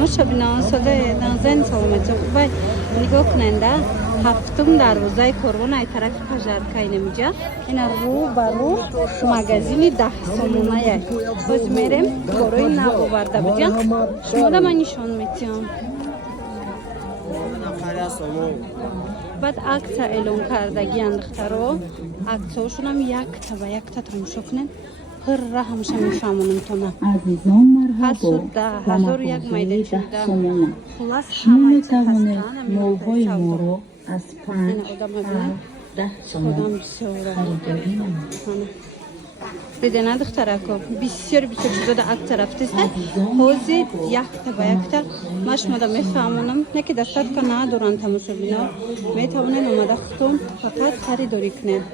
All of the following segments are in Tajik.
тамошобинон садаи назани саломатjon вай нигоҳ кунанда ҳафтум дарвозаи корвон ай тарафи пажарка инамиҷа ина рӯ ба рӯ магазини 10 сомонае боз мерем корои нав оварда будем шумода ман нишон метиҳам баъд акция эълон кардагиян духтаро аксияҳошонам якта ба якта тамошо кунед пурра ҳамаша мефаҳмонам тона азизон марҳабо ба мағозаи 10 сомона шумо метавонед молҳои моро аз 5 та 10 сомон харидорӣ намоед. Дидена духтарако бисёр чизода акция рафтиста ҳозир якта ба якта ман шумода мефаҳмонам не ки дастатка надоранд тамошобино метавонед омада худтон фақат харидорӣ кунед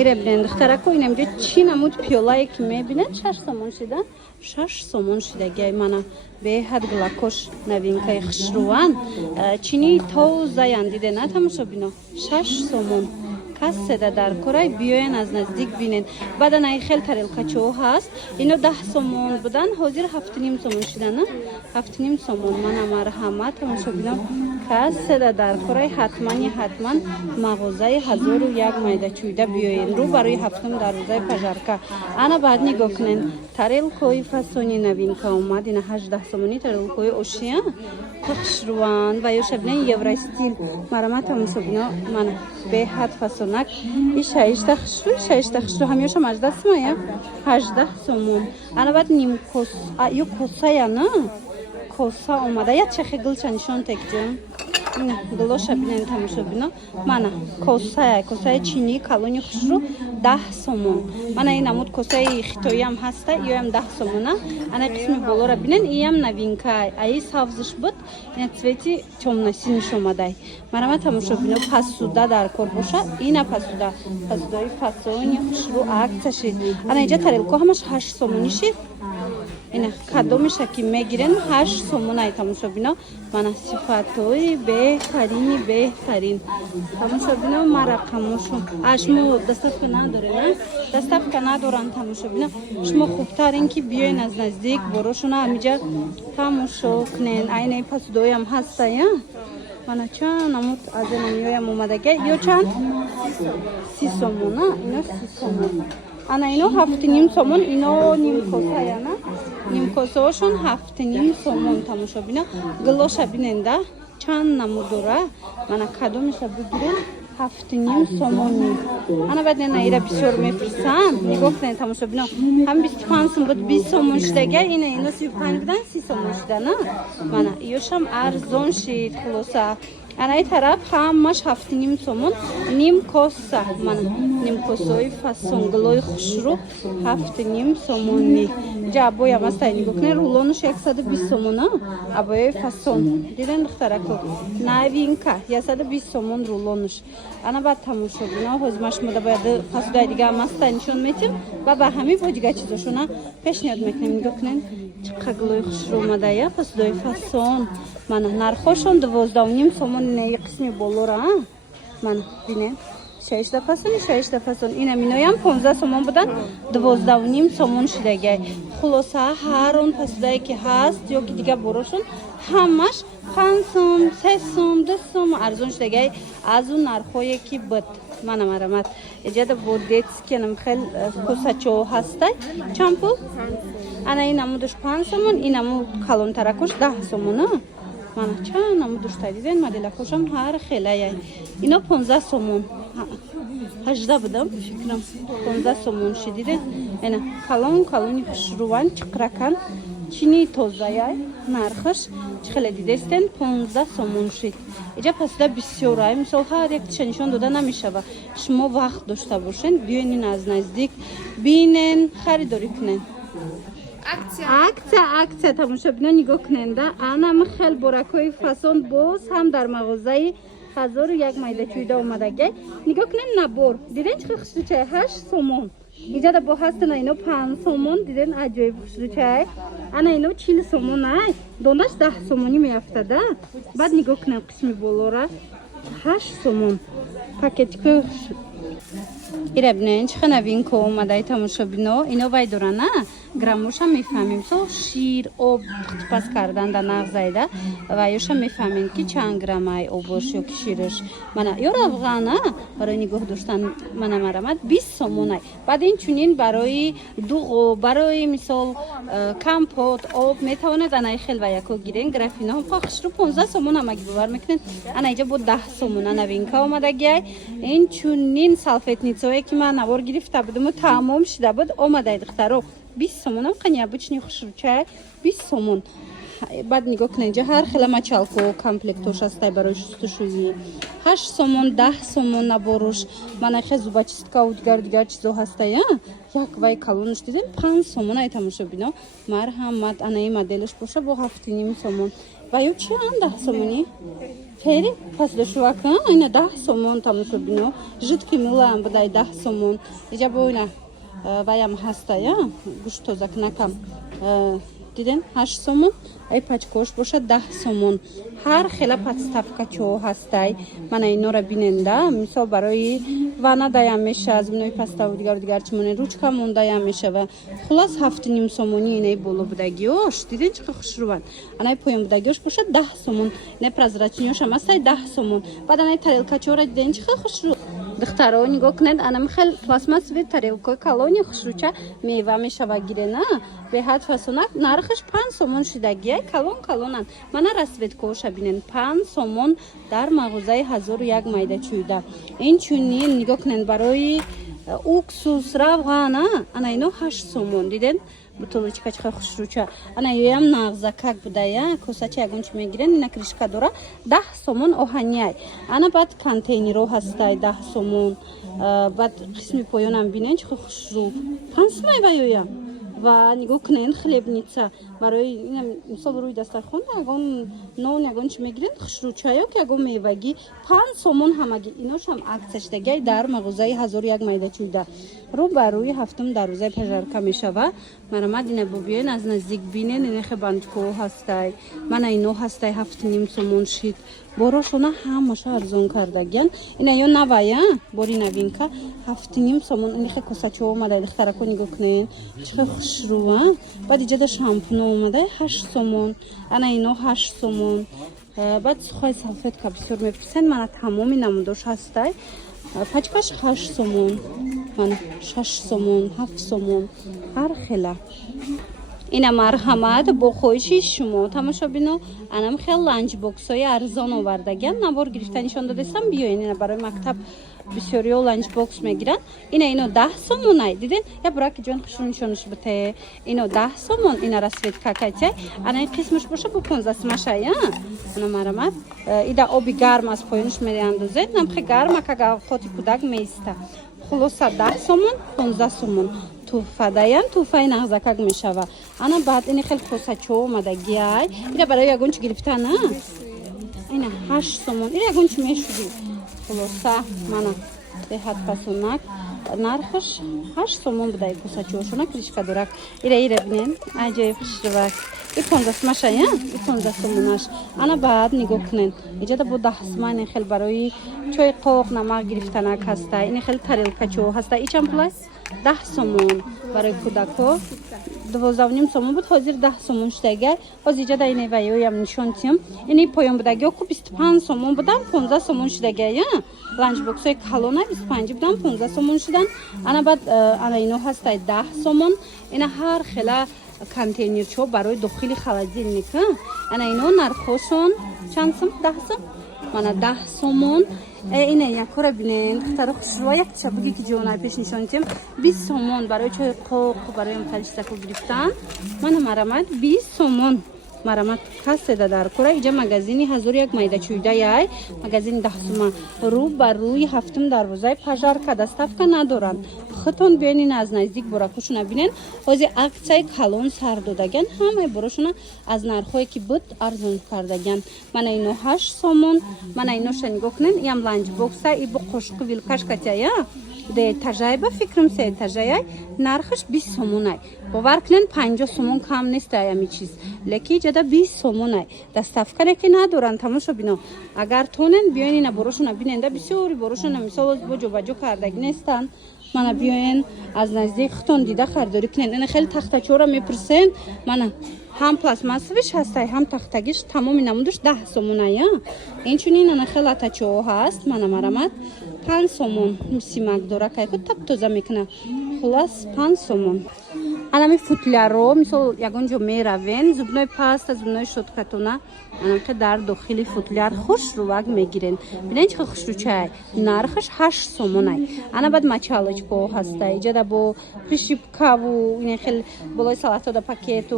ире бинед духтарако инамҷо чӣ намуд пиёлае ки мебинед 6 сомон шида 6 сомон шидагиай мана беҳад глакош новинкаи хушруван чини тозаян дидена тамошобино 6 сомон касседа дар корай биёен аз наздик бинен баъдан ай хел тарелкачаҳо ҳаст ино 10 сомон будан ҳозир 7.5 сомон шидана 7.5 сомон мана марҳамат тамошобинон касседа дар корай ҳатман мағозаи 1001 майдачӯйда биёен рӯ барои ҳафтум дарвозаи пажарка ана баъд нигоҳ кунен тарелкаи фасони новинка омад ина 18 сомони тарелкаи ошия хушруван ва ё шабинен евростил марҳамат тамошобинон мана беҳад фасонак и шаишта хушру ҳамёшам 18 сомоя 18 сомон ана баъд ним коса ё косая на коса омада як чахи гулча нишон текҷон глоша бинен тамошобино мана косаи чини калони хушру 10 сомон мана ин намуд косаи хитоиам ҳаста иёам 10 сомона ана қисми болора бинен иам новинка аи савзиш буд ина цвети темно-синиш омадай марҳамат тамошобино пасуда дар кор боша ина пасудаи фасони хушру акция шид ана инҷа тарелко ҳамаш 8 сомони шид ина кадомиша ки мегирен 8 сомон ай тамошобино мана сифатҳои беҳтарин тамошобино ма рақамошу шумо доставка надорена доставка надоранд тамошобино шумо хубтарин ки биёен аз наздик борошуна ҳамиҷа тамошо кунен айнаи пасудоям ҳастая мана чанд намуд аз намиёям омадага ё чанд 30 сомона ино 30 сомон ана ино 7.5 сомон ино нимкосаяна нимкосаошон 7.5 сомон тамошобино глоша биненда чанд намуд дора мана кадомиша бигирен 7.5 сомони ана баъд нена ира бисёр мепурсанд нигоҳ кунед тамошобино ҳам 25 сом буд 20 сомон шидага ина 35 будан 30 сомон шидана мана иёшам арзон шид хулоса анаи тараф ҳамаш 7.5 сомон нимкоса мана нимкосаи фасонглои хушру 7.5 сомони ҷа абоям астаи нигоҳ кунед рулонуш 120 сомона абояи фасон диден духтарако новинка 120 сомон рулонуш ана баъд тамошобино ҳозир ма шумода бояд фасудаи дига ам аста нишон метим ва ба ҳамин бо дига чизошона пешниҳод мекунем нигоҳ кунед чӣ қаглои хушру омадая фасудаи фасон мана нархошон 12.5 сомон инаи қисми болора мана бинед 6 фасон ина миноям 15 сомон будан 12.5 сомон шидагай хулоса ҳар он пасудае ки ҳаст ё ки дига борошон ҳамаш 5 сом 3 сом 2 сом арзон шидагай аз он нархое ки буд мана марҳамат эҷада бо детскиянам хел косачо ҳастай чанд пул ана ин намудаш 5 сомон ин намуд калонтаракош 10 сомона мана чанд намудаш тадиден моделакошам ҳар хелаяй ино 15 сомон 18 будам фикрам 15 сомон шидиден ина калони хушруван чиқракан чини тозаяй нархаш чихеле дидестен 15 сомон шид иҷа пасуда бисёрай мисол ҳар як тиша нишон дода намешава шумо вақт дошта бошен биёнин аз наздик бинен харидорӣ кунен акция тамошобино нигоҳ куненда анам хел боракои фасон боз ҳам дар мағозаи 1001 майдачӯйда омадагай нигоҳ кунен набор диден чӣ хел хушручай 8 сомон иҷада бо ҳастана ино 5 сомон диден аҷоиб хушручай ана ино 40 сомон ай донаш 10 сомонӣ меафтада баъд нигоҳ кунен қисми болора 8 сомон пакетикои ایره بینین چه نوینکو اومده تماشابینو اینو وای دورانه گراموشا میفهمیم تو شیر آب پس کردن در نغزایده و یوشا میفهمیم که چند گرامای آبش یا که شیرش من یا افغانه برای نگاه داشتن من مرامد 20 سومونه بعد این چونین برای دوغ برای مثال کمپوت آب میتواند انای خیل و یکو گیرین گرافینا هم پاکش رو 15 سومون هم اگه ببر میکنین انا اینجا بود 10 سومونه نوینکا اومده گیای این چونین سالفتنیتوی که من نوار گرفته بودم و تمام شده بود اومده دخترو 20 سومون هم قنیا بچنی خوش رو چای 20 سومون بعد نگاه کنید اینجا هر خیلی مچالکو کامپلکتوش هسته برای شستشویی 8 سومون 10 سومون نباروش من خیلی زوباچیستکا و دیگر چیزو هسته یک وای کالونش دیدین 5 سومون ای تماشا بینو مرحمت انا این مدلش باشه با 7.5 سومون و یو چی هم 10 سومونی فری پس دشواکا اینا 10 سومون تماشا بینو جدکی میلا هم بدای 10 سومون اینجا با اینا وایم هسته یا گوش توزک نکم دیدین 8 سومون ای پچکوش باشه 10 سومون هر خیلی پچستفکا چو هسته من اینا را بیننده مثال برای وانا دایم میشه از منوی پستا و دیگر چمونه روچکا مون دایم میشه و خلاص 7.5 سومونی اینای بولو بودگیوش دیدین چقدر خوش روان انای پویم بودگیوش باشه 10 سومون نه پرزرچنیوش هم هسته 10 سومون بعد انای تریلکا چو را دیدین چقدر خوش رو دخترها نگاه کنید انا خیلی پلاسماس و تریلکای کالونی خوش رو چه میوه میشه و گیره نه به حد فسونک نرخش 5 سومون شدگی کالونن من رسوید کوش بینن 5 سومون در مغازه 1001 مایده چویده این چونین نگاه کنید برای اوکسوس افغانه انا اینو 8 سومون دیدین بطولچکا چقدر خوش رو چه انا یویم نغزکک بوده یا کوساچه یگونچ میگیرن اینا کرشکا داره 10 سومون اوهانیای انا بعد کانتینرو هسته 10 سومون بعد قسمی پایونم بینن چقدر خوش رو 5 مای بایویم و نگاه کنین خلیبنیچه برای این مثال روی دسترخوان اگون نون اگون چی میگیرن خشروچایو که اگون میوگی 5 سومون همگی ایناش هم عکسش دیگه در مغازه 1001 مایده چویده رو بروی هفتم در روزه پژارکا میشوه مرامد اینه ببینین از نزدیک بینین این خبانچکو هسته من اینو هسته 7.5 سومون شید بروشونه همش ارزون کردگین اینا یو نوایه بوری نوینکا 7.5 سومون این خیلی کساچو اومده دخترکو نگاه کنین چقدر خوش روه بعد اینجا شامپونو اومده 8 سومون انا اینو 8 سومون بعد سخوای سالفت که بسیار میپرسن من تمامی نمودش هسته پچکش 8 سومون من 6 سومون 7 سومون هر خیلی اینا مرحمت با خوشی شما تماشا بینو انم خیلی لانچ باکس های ارزان آوردگن نوار گرفتنشان دادستم بیاین اینا برای مکتب بسیاری لانچ باکس میگیرن اینو 10 سومون دیدین یا براک جان خوشونشونش بته اینو 10 سومون اینا رسوید کاکاچه انا این قسمش باشه با 15 سمشه یا انا مرحمت ایدا آبی گرم از پایینش میاندازه نم خیلی گرم که خودی کودک میسته خلاص 10 سومون 15 سومون توفه دایم توفه نغزکک میشوه انا بعد این خیلی کوساچو اومده گیای اینا برای یگونچ گرفته نه اینا 8 سومون اینا یگونچ میشودی خلاصه من به حد پسونک نرخش 8 سومون بوده کوساچو شونه کریشکا دورک ایره بینین عجیب خوشروک این 15 سمشه یا این 15 سومونش انا بعد نگاه کنین اینجا دا بود 10 سومون خیلی برای چای قوق نمک گرفتنک هسته این خیلی تریلکا چو هسته ایچم پلاس 10 سومون برای کودکو 12.5 سومون بود حاضر 10 سومون شدگه از اینجا دا اینه ویوی هم نشون تیم اینی پایان بودگه که 25 سومون بودن 15 سومون شدگه یا لانچ باکس های کالونه 25 بودن 15 سومون شدن انا بعد انا اینو هسته 10 سومون اینا هر خیلی کانتینر چو برای داخلی خالصی انا اینو نرخوشون چند سوم 10 سوم من 10 سومون اینه یک کار بینین دختر خوشرو یک چابگی که جونای پیش نشون تیم 20 سومون برای چای قوق برای متلشتکو گرفتن من مرامت 20 سومون مرامت کاسه در کره اینجا مغازینی 1001 مایده چویده یای مغازین 10 سومون رو بر روی هفتم دروازه پژارکا دستافکا ندارن خودتون بیاین از نزدیک براکوشون ببینین از عکسای کالون سر دادگن همه براشون از نرخایی که بود ارزون کردگن من اینو 8 سومون من اینو شنگو کنین یم لانچ باکس ای با قشق ویلکاش کاتیا буде етажай ба фикрам се этажай нархаш 20 сомон ай бовар кунен 50 сомон кам нест ами чиз леки ҷада 20 сомон ай доставка ки надоран тамошо бино агар тонен биёин ина борошона биненда бисёри борошона мисол бо ҷобаҷо кардаги нестан мана биёин аз наздик хутон дида хардорӣ кунен ина хеле тахтачора мепурсен мана ҳам пластмассовиш ҳастай ҳам тахтагиш тамоми намудаш 10 сомон ай инчунин ана хела тачоо ҳаст мана марамат 5 сомон симак дора кайку так тоза мекуна хулас 5 сомон анами футляро мисол ягон ҷо меравен зубной паста зубной щоткатона анақа дар дохили футляр хушрувак мегирен бинен чӣ хушручай нархаш 8 сомон ай ана баъд мачалочко ҳастай ҷада бо пришипкаву ина хел болои салатода пакету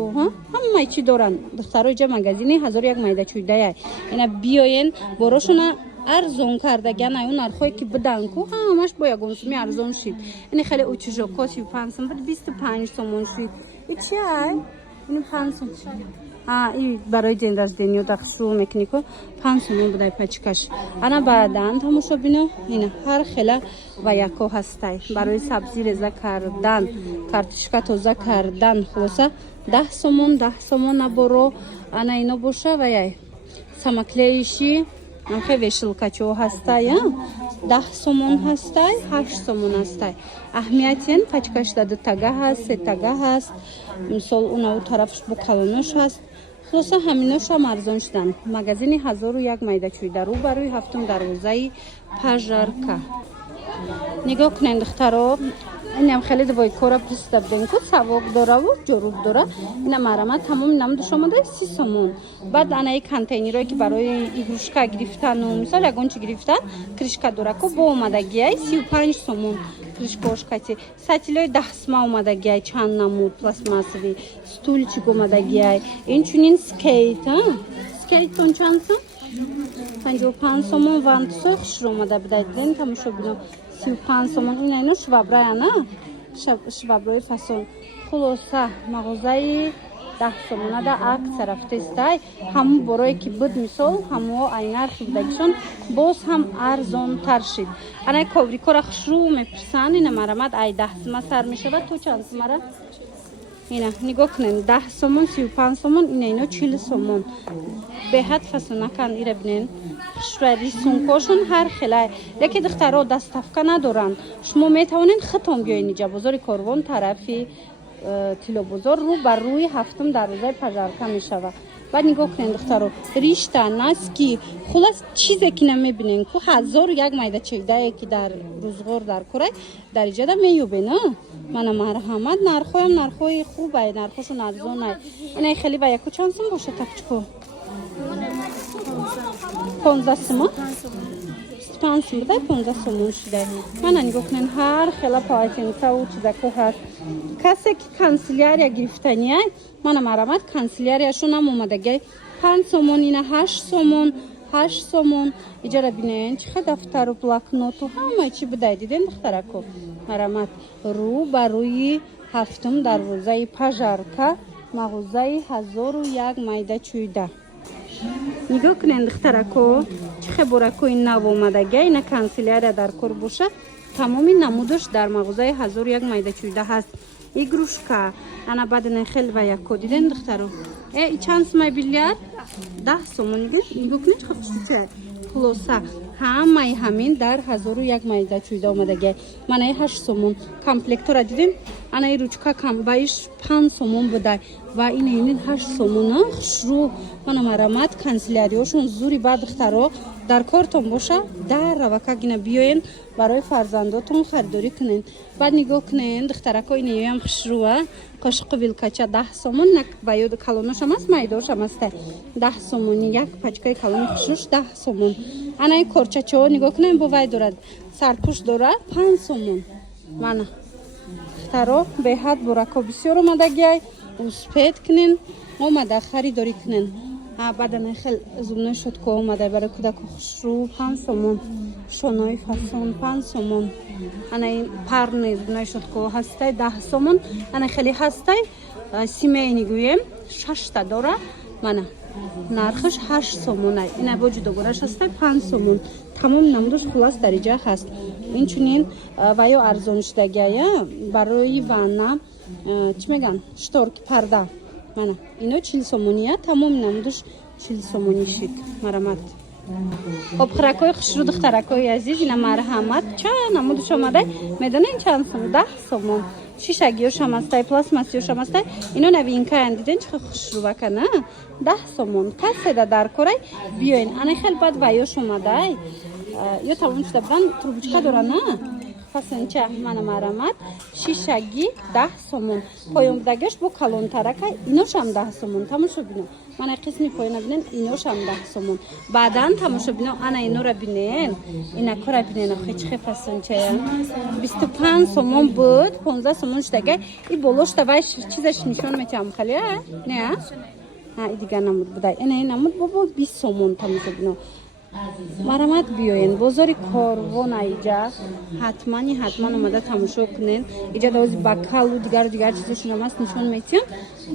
ҳамаи чӣ доран духтарои ҷа магазини 1001 майдачӯйдаяй ина биёен борошона арзон кардаган аю нархое ки биданку ҳамаш бо ягон суми арзон шид ин хеле учужоко 35 сом 25 сомон шид ичи ай ин 5 сом и барои ден рождениё дахшу мекунику 5 сомон будай пачкаш ана баъдан тамошо бино ина ҳар хела ва яко ҳастай барои сабзи реза кардан картошка тоза кардан хулоса 10 сомон наборо ана ино боша ваяй самаклеиши анхе вешилкачо ҳастай 10 сомон ҳастай 8 сомон ҳастай аҳамиятен пачкаш даду тага ҳаст се тага ҳаст мисол унаву тарафш бу калонош ҳаст хулоса ҳаминошам арзон шудан магазини 1001 майдачӯйда рӯ ба рӯи 7 дарвозаи пажарка нигоҳ кунед духтаро инам хеле дувои кора писта бденку савок дораву ҷоруб дора ина марамат тамоми намудаш омада 30 сомон баъд анаи контейнерое ки барои игрушка гирифтану мисол ягон чӣ гирифтан кришка дораку бо омадагиай 35 сомон кришкошкати сатилои дастма омадагиай чанд намуд пластмассови стульчик омадагиай инчунин скейт скейтон чанд сом 55 сомон вантусо хушро омада бидайден тамошо бино 35 сомон ина ино швабраяна шваброи фасон хулоса мағозаи 10 сомонада акса рафтестай ҳамун борое ки буд мисол ҳамуо айнархи будагишон боз ҳам арзонтар шид анай коврикора хушрӯ мепурсан ина марамад ай 10 сома сар мешавад то чанд сомара ина нигоҳ кунен 10 сомон 35 сомон ина ино 40 сомон беҳад фасонакан ира бинен хушра рисункошон ҳар хелай леки духтаро доставка надоранд шумо метавонед хитон биёед иҷа бозори корвон тарафи тилобозор рӯ ба рӯи 7 дарвозаи пажарка мешавад баъд нигоҳ кунед духтаро ришта наски хулас чизе ки намебинен ку 1001 майдачӯйдае ки дар рӯзғор дар корай дар иҷада меёбен мана марҳамат нархоям нархои хубай нархошон арзонай инай хеле ва яку чанд сум боша такчко 15 сум 25 сум будай 15 сомон шудай мана нигоҳ кунен ҳар хела полотенцаву чизако ҳаст касе ки канцелярия гирифтанияй мана марамат канцелярияшонам омадагиай 5 сомон ина 8 сомон иҷара бинен чиха дафтару блокноту ҳамаи чӣ будай диден духтарако марамат рӯ ба рӯи 7 дарвозаи пажарка мағозаи 1001 майдачӯйда нигоҳ кунен духтарако чихе боракои нав омадага ина канцелярия дар кор боша тамоми намудаш дар мағозаи 1001 майдачӯйда ҳаст игрушка ана бадана хел ва яко диден духтаро чанд сумай билярд 10 сомон нигоҳ кунен чихе хушручай хулоса ҳамаи ҳамин дар 1001 майдачӯйда омадага манаи 8 сомон комплектора дидем анаи ручка камбаиш 5 сомон будай ва ина инин 8 сомон хушрӯ мана марамат канцеляриёшон зури баъд духтаро дар кортон боша дар равакагина биёен барои фарзандотон харидорӣ кунен баъд нигоҳ кунен духтарако ина ёям хушрӯа қошиқу вилкача 10 сомон нак ба ёд калоношам аст майдошам аста 10 сомони як пачкаи калони хушрӯш 10 сомон анаи корчачао нигоҳ кунен бо вай дорад сарпӯш дора 5 сомон мана духтаро беҳад бурако бисёр омадагиай успед кунен омада харидорӣ кунен бадана хел зубной щотка омада барои кӯдако хушрӯ 5 сомон шонои фасон 5 сомон анаи парни зубной щотка ҳастай 10 сомон ана хеле ҳастай семейни гӯем 6 та дора мана нархш 8 сомон ай ина бо ҷудогораш ҳастай 5 сомон тамом намудаш хулос дариҷа ҳаст инчунин ва ё арзоншудагия барои ванна чӣ меган шторки парда мана ино 40 сомония тамом намудаш 40 сомонӣ шид марамат обхӯракҳои хушрӯ духтаракҳои азиз ина марҳамат чанд намудаш омадай медонен чанд сом 10 сомон шишагиёшам ҳастай пластмассиёшам ҳастай ино новинкаян диден чӣ хушрӯвака на 10 сомон каседа дар корай биёен ана хел бад ваёш омадай ё тамом шуда будан трубочка дора на пасанча мана марамат шишаги 10 сомон поёнбудагиаш бо калонтарака иношам 10 сомон тамошо бино мана қисми поёна бинен иношам 10 сомон баъдан тамошо бино ана инора бинен инакора бинен хечхе пасанчая 25 сомон буд 15 сомон шудагай и болошта вай чизаш нишон метиҳам хали не и дигар намуд будай ина намуд бобо 20 сомон тамошо бино марамат биёен бозори корвон иҷа ҳатман омада тамошо кунен иҷа дози бакалу дигар чизошунам аст нишон метиҳам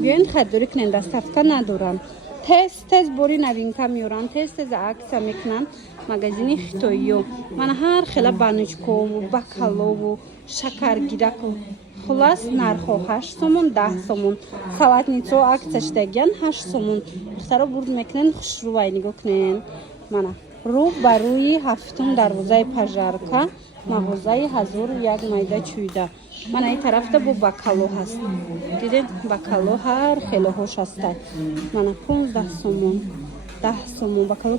биёен харидорӣ кунен доставка надорам тез бори новинка меёран тез аксия мекунан магазини хитоиё мана ҳар хела баночкову бакалову шакаргираку хулас нархо 8 сомон 10 сомон салатницо аксия шудагиян 8 сомон духтаро бурд мекунен хушрӯвай нигоҳ кунен мана рӯ ба рӯи 7 дарвозаи пажарка мағозаи 1001 майда чӯйда мана ин тарафта бо бакало ҳаст диден бакало ҳар хелоҳош ҳастай мана 15 сомон 10 сомон бакало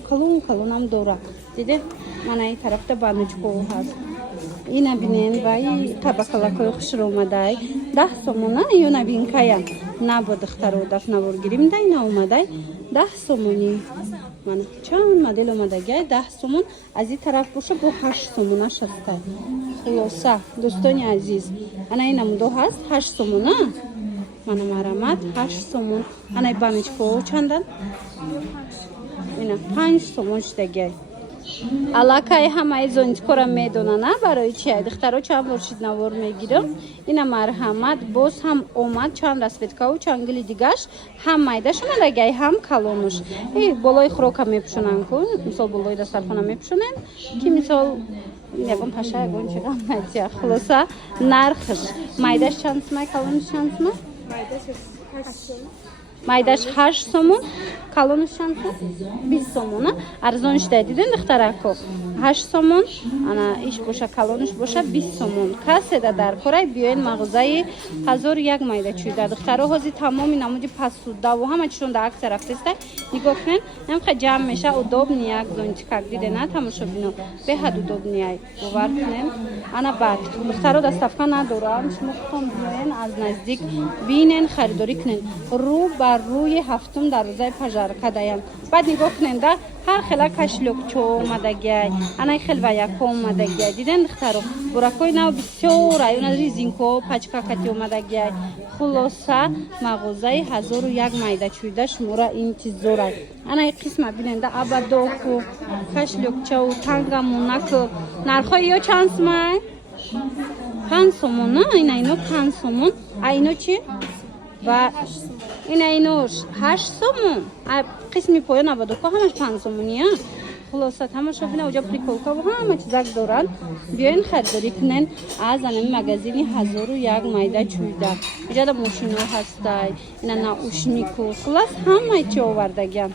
калонам дора диден мана ин тарафта баночков ҳаст ина бинен вай табакалакои хушро омадай 10 сомон ё новинкая набо духтаро дафнавор гирим да ина омадай 10 сомонӣ мана чанд модел омадагиай 10 сомон аз ин тараф боша бо 8 сомонаш ҳастай хулоса дӯстони азиз ана ин намудо ҳаст 8 сомон мана марамат 8 сомон ана баночко чандан ина 5 сомон шудагиай аллакай ҳамаи зонтикора медонана барои чи духтаро чанд бор шиднавор мегирам ина марҳамат боз ҳам омад чанд расветкаву чанд гили дигаш ҳам майдаш омадагай ҳам калонуш болои хӯрока мепӯшонанд ку мисол болои дастархона мепӯшонанд ки мисол ягон паша ягон чиqa матия хулоса нархш майдаш чанд сомай калонуш чанд сомай майдаш 8 сомон калонуш чанд сом 20 сомон арзон шуда диден духтарако 8 сомон ана иш боша калонуш боша 20 сомон каседа дар корай биёен мағозаи 1001 майда чӯйда духтаро ҳози тамоми намуди пасудаву ҳама чишон да аксия рафтаста нигоҳ кунен намха ҷамъ меша удобни як зонтикак дидена тамошо бино беҳад удобнияй бовар кунен ана баъд духтаро доставка надорам шумо худтон биёен аз наздик бинен харидорӣ кунен рӯ ба рӯи 7 дарвозаи пажарка даян баъд нигоҳ кунен да ҳар хела кашлёкчо омадагиай ана хелва яко омадагиай диден духтаро буракои нав бисёр аюна резинко пачкакати омадагиай хулоса мағозаи 1001 майда чӯйда шумора интизорай ана ин қисма бинен да абадоку кашлёкчаву тангамонаку нархои ё чанд сомай 5 сомон ина ино 5 сомон а ино чи ва ина инош 8 сомон қисми поён абадоку ҳамаш 5 сомония хулоса тамошо бина уҷа приколкаву ҳама чизак доранд биёен харидорӣ кунен аз анами магазини 1001 майда чӯйда иҷада мошино ҳастай ина наушнику хулас ҳамаи чи овардагиам